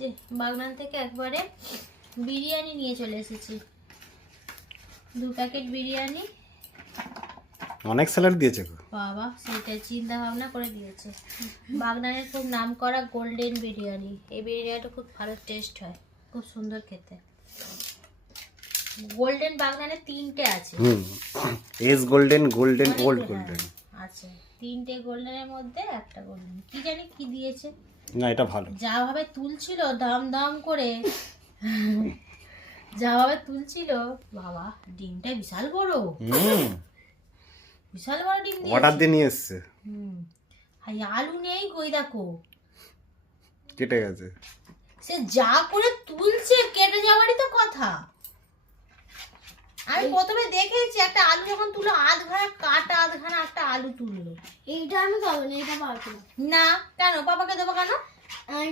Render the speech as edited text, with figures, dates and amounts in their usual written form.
যে বাগনান থেকে একবারে বিরিয়ানি নিয়ে চলে এসেছি, 2 প্যাকেট বিরিয়ানি। অনেক স্যালাড দিয়েছে গো। বাবা সেটা চিন্তা ভাবনা করে দিয়েছে। বাগনানের খুব নাম করা গোল্ডেন বিরিয়ানি, এই বিরিয়ানিটা খুব ভালো টেস্ট হয়, খুব সুন্দর খেতে। গোল্ডেন বাগনানে 3টে আছে। এস গোল্ডেন, গোল্ডেন, অনেক ওল্ড হ্যাঁ, গোল্ডেন। আছে 3টে গোল্ডেনের মধ্যে একটা গোল্ডেন, কি জানি কি দিয়েছে। না এটা ভালো। যা ভাবে তুলছিল দাম দাম করে, যা ভাবে তুলছিল, বাবা ডিমটা বিশাল বড়, বিশাল বড় ডিম দিয়েছে। অর্ডার দিয়ে নিয়ে এসছে। হাই আলু নেই কই দেখো, কেটে গেছে। সে যা করে তুলছে কেটে যাওয়ারই তো কথা। আমি প্রথমে দেখেছি একটা আলু যখন তুলো আধখানা কাটা, আধখানা একটা আলু তুললো। এইটা আমি খাবো না, এটা পাবো না কেন, পাপাকে দেবো কেন? আমি